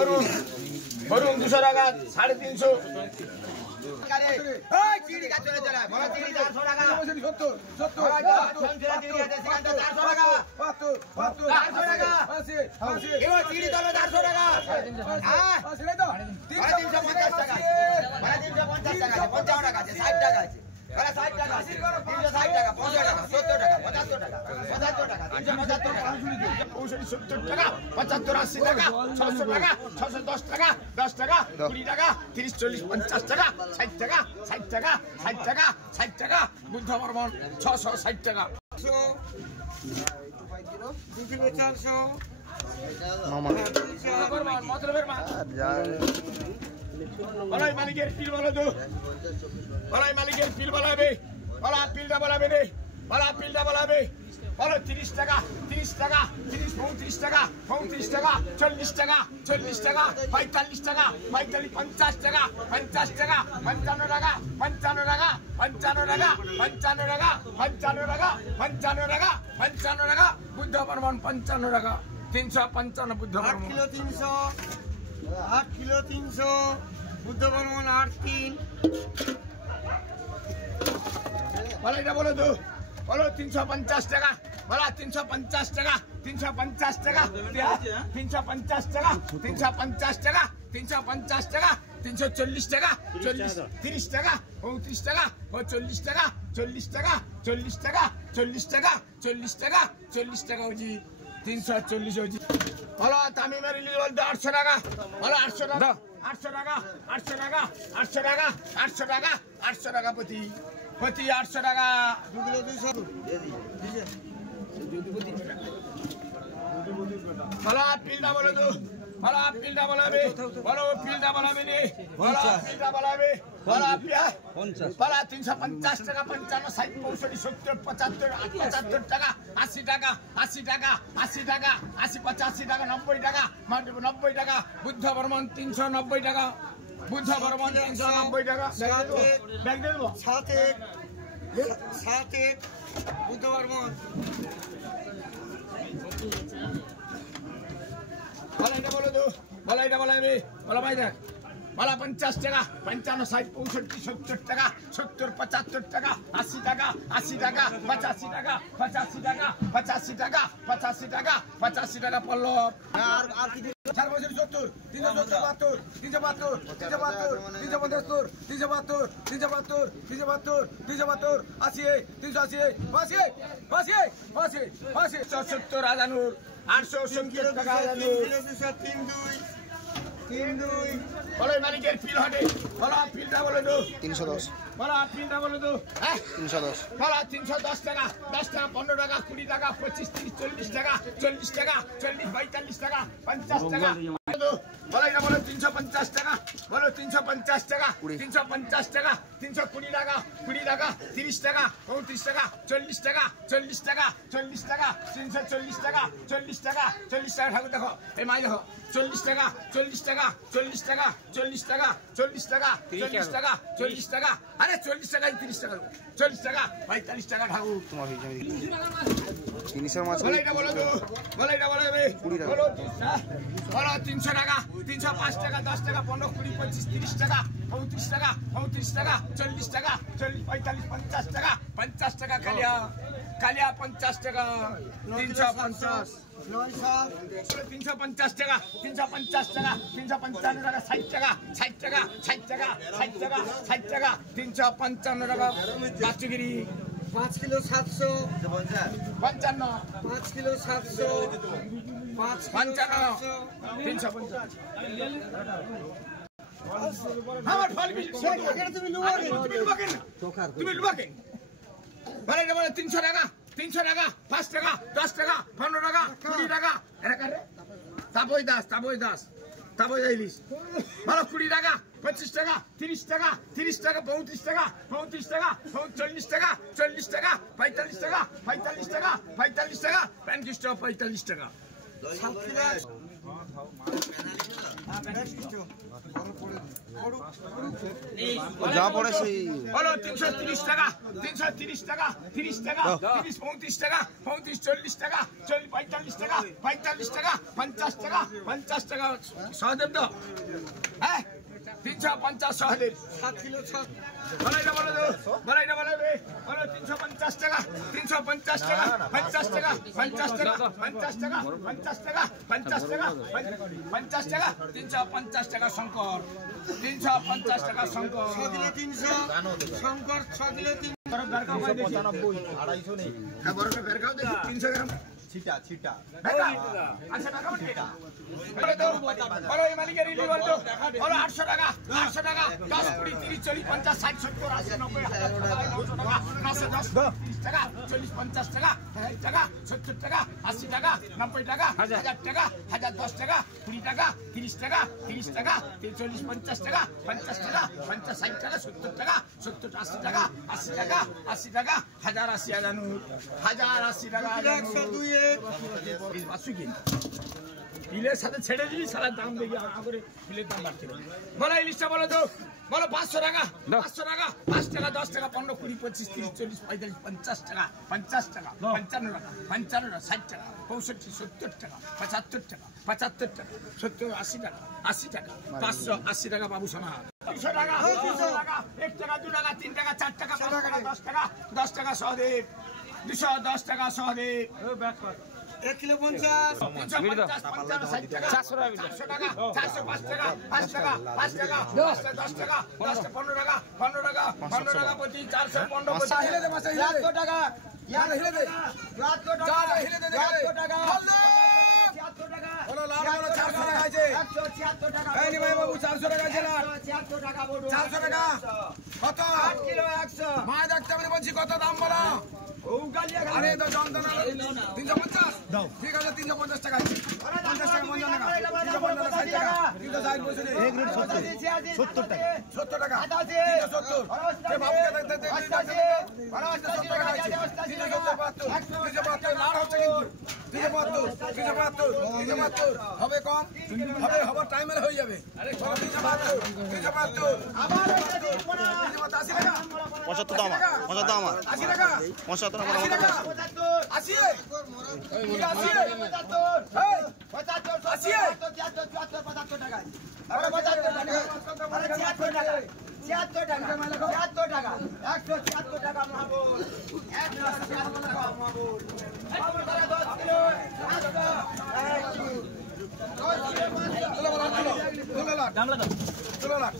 বরুণ 200 টাকা 350 চিড়ি গাছ চলে চলে বড় চিড়ি 400 টাকা চিড়ি তবে 400 টাকা 350 টাকা 350 টাকা 55 টাকা আছে 60 টাকা আছে 60 টাকা 360 টাকা 50 টাকা 70 টাকা 75 টাকা 75 টাকা 375 টাকা 70 টাকা 75 80 টাকা 600 টাকা 610 টাকা 10 টাকা 20 টাকা 30 40 50 টাকা 60 টাকা 60 টাকা 60 টাকা 60 টাকা বুদ্ধ বর্মন 660 টাকা 400 মামা মতলবের মা বলাই মালিকের পিল বলা দো বলাই মালিকের পিল বলাবে বলা পিলটা বলাবে রে বলা পিলটা বলাবে বলো 30 টাকা 30 টাকা 30 35 টাকা 35 টাকা 40 টাকা 40 টাকা 45 টাকা 45 50 টাকা 50 টাকা 55 টাকা 55 টাকা 55 টাকা 55 টাকা 55 টাকা 55 টাকা 55 টাকা বুদ্ধ বর্মন 55 টাকা 355 বুদ্ধ বর্মন 8 কিলো 300 8 কিলো 300 বুদ্ধ বর্মন 83 বলো এটা বলো তো বলো 350 টাকা বলা 350 টাকা 350 টাকা 350 টাকা 350 টাকা 350 টাকা 340 টাকা 30 টাকা 35 টাকা 40 টাকা 40 টাকা 40 টাকা 40 টাকা 40 টাকা 40 টাকা হচ্ছে 340 হচ্ছে বলো তামিমের ইলিশ বলতে 800 টাকা বলো 800 টাকা 800 টাকা 800 টাকা 800 টাকা 800 টাকা 800 টাকা প্রতি 800 টাকা 2 কিলো 200 বলো পিলটা বলো তো বলো পিলটা বলাবে বলো পিলটা বলাবে রে বলো পিলটা বলাবে বলো পিয়া 50 বলো 350 টাকা 55 60 65 70 75 টাকা 80 টাকা 80 টাকা 80 টাকা 80 85 টাকা 90 টাকা 90 টাকা বুদ্ধ বর্মন 390 টাকা বুদ্ধ বর্মন 390 টাকা ব্যাগ দিয়ে দেবো 7 বুদ্ধ বর্মন বলো এটা বলো তো বলো এটা বলাবে বলো ভাই দেখ বলা 50 টাকা 55 60 65 70 টাকা 70 75 টাকা 80 টাকা 80 টাকা 85 টাকা 85 টাকা 85 টাকা 85 টাকা 85 টাকা পল্লব আর কি 4 বছর 70 372 372 372 372 372 372 372 372 80 380 80 70 আজানুর 870 টাকা আজানুর 32 বলো মালিকের পিল হটে বলো পিলটা বলে দো 310 বলো পিলটা বলে দো 310 বলো 310 টাকা 10 টাকা 15 টাকা 20 টাকা 25 30 40 টাকা 40 টাকা 40 42 টাকা 50 টাকা বলো এটা বলো 350 টাকা বলো 350 টাকা 350 টাকা 320 টাকা 20 টাকা 30 টাকা 35 টাকা 40 টাকা 40 টাকা 40 টাকা 340 টাকা 40 টাকা 40 টাকা ঠাকুর দেখো এই মাই দেখো 40 টাকা 40 টাকা 40 টাকা 40 টাকা 40 টাকা 40 টাকা 40 টাকা আরে 40 টাকা 30 টাকা 40 টাকা 45 টাকা ঠাকুর তোমার জিনিসের মাছ বলো এটা বলো তো বলো এটা বলো বলো 300 টাকা 305 টাকা 10 টাকা 15 20 25 30 টাকা 35 টাকা 35 টাকা 40 টাকা 40 45 50 টাকা 50 টাকা কালিয়া 50 টাকা 350 350 টাকা 350 টাকা 355 টাকা 60 টাকা 60 টাকা 60 টাকা 60 টাকা 60 টাকা 355 টাকা বাচ্চুগিরি 5 কিলো 700 55 5 কিলো 700 5 55 350 আমার ফল বেশি তুমি লুবা তুমি লুবা কেন বলে এটা বলে 300 টাকা 300 টাকা 5 টাকা 10 টাকা 15 টাকা 20 টাকা এরা করে তাবই দাস ইলিশ বলো 20 টাকা 25 টাকা 30 টাকা 30 টাকা 35 টাকা 35 টাকা 40 টাকা 40 টাকা 45 টাকা 45 টাকা 45 টাকা 35 টাকা 45 টাকা যা পড়ে সেই বলো 330 টাকা 330 টাকা 30 টাকা 30 35 টাকা 35 40 টাকা 40 45 টাকা 45 টাকা 50 টাকা 50 টাকা সহদেব তো হ্যাঁ 350 সহদেব 7 কিলো 6 বলো এটা বলো তো বলো এটা বলো রে বলো 350 টাকা 350 টাকা 50 টাকা 50 টাকা 50 টাকা 50 টাকা 50 টাকা 50 টাকা 350 টাকা শঙ্কর 350 টাকা শঙ্কর 6 কিলো 300 শঙ্কর 6 কিলো 300 295 নেই হ্যাঁ বড় করে বের খাও দেখি 300 গ্রাম ছিটা ছিটা আচ্ছা টাকা বলো তো বলো এই মালিকের ইলি বলো তো বলো 800 টাকা 800 টাকা 10 20 30 40 50 60 70 80 90 টাকা 40 50 টাকা 1000 টাকা 70 টাকা 80 টাকা 90 টাকা 1000 টাকা 1010 টাকা 20 টাকা 30 টাকা 30 টাকা 40 50 টাকা 50 টাকা 50 60 টাকা 70 টাকা 70 80 টাকা 80 টাকা 80 টাকা 1080 টাকা 1080 টাকা 102 ইলের সাথে ছেড়ে দিবি সারা দাম দেখি করে ইলের দাম বাড়ছে বলো ইলিশটা বলো তো বলো 500 টাকা 500 টাকা 5 টাকা 10 টাকা 15 20 25 30 40 45 50 টাকা 50 টাকা 55 টাকা 55 টাকা 60 টাকা 65 70 টাকা 75 টাকা 75 টাকা 70 80 টাকা 80 টাকা 580 টাকা বাবু সোনা 300 টাকা 300 টাকা 1 টাকা 2 টাকা 3 টাকা 4 টাকা 5 টাকা 10 টাকা সহদেব 210 টাকা সহদেব 1 কিলো 50 350 50 টাকা 400 টাকা 405 টাকা 5 টাকা 5 টাকা 10 টাকা 10 টাকা 15 টাকা 15 টাকা 15 টাকা 415 হিলে দে মাসে 700 টাকা ইয়ার হিলে দে 700 টাকা হিলে দে 700 টাকা 700 টাকা বলো লাল বলো 400 টাকা আছে 176 টাকা এই নি ভাই বাবু 400 টাকা আছে না 176 টাকা বলো 400 টাকা কত 8 কিলো 100 মা দেখতে আমি বলছি কত দাম বলো ও গালিয়া আরে তো যন্ত্রণা 350 দাও ঠিক আছে 350 টাকা 50 টাকা 50 টাকা 350 টাকা 360 বসে রে 1 রেট 70 টাকা 70 টাকা 370 এ বাবুকে দেখতে দেখতে 70 টাকা আছে 372 লাড় হচ্ছে কিন্তু 372 হবে কম হবে হবে টাইমে হয়ে যাবে আরে 372 আবার 80 টাকা 75 তো আমার 75 আমার 80 টাকা 75 আমার 80 টাকা 80 75 টাকা আরে 75 টাকা 76 টাকা 76 টাকা 76 টাকা 176 টাকা মহাবল 176 টাকা মহাবল 10 kilo 10 kilo 10 kilo 16 lakh 16 lakh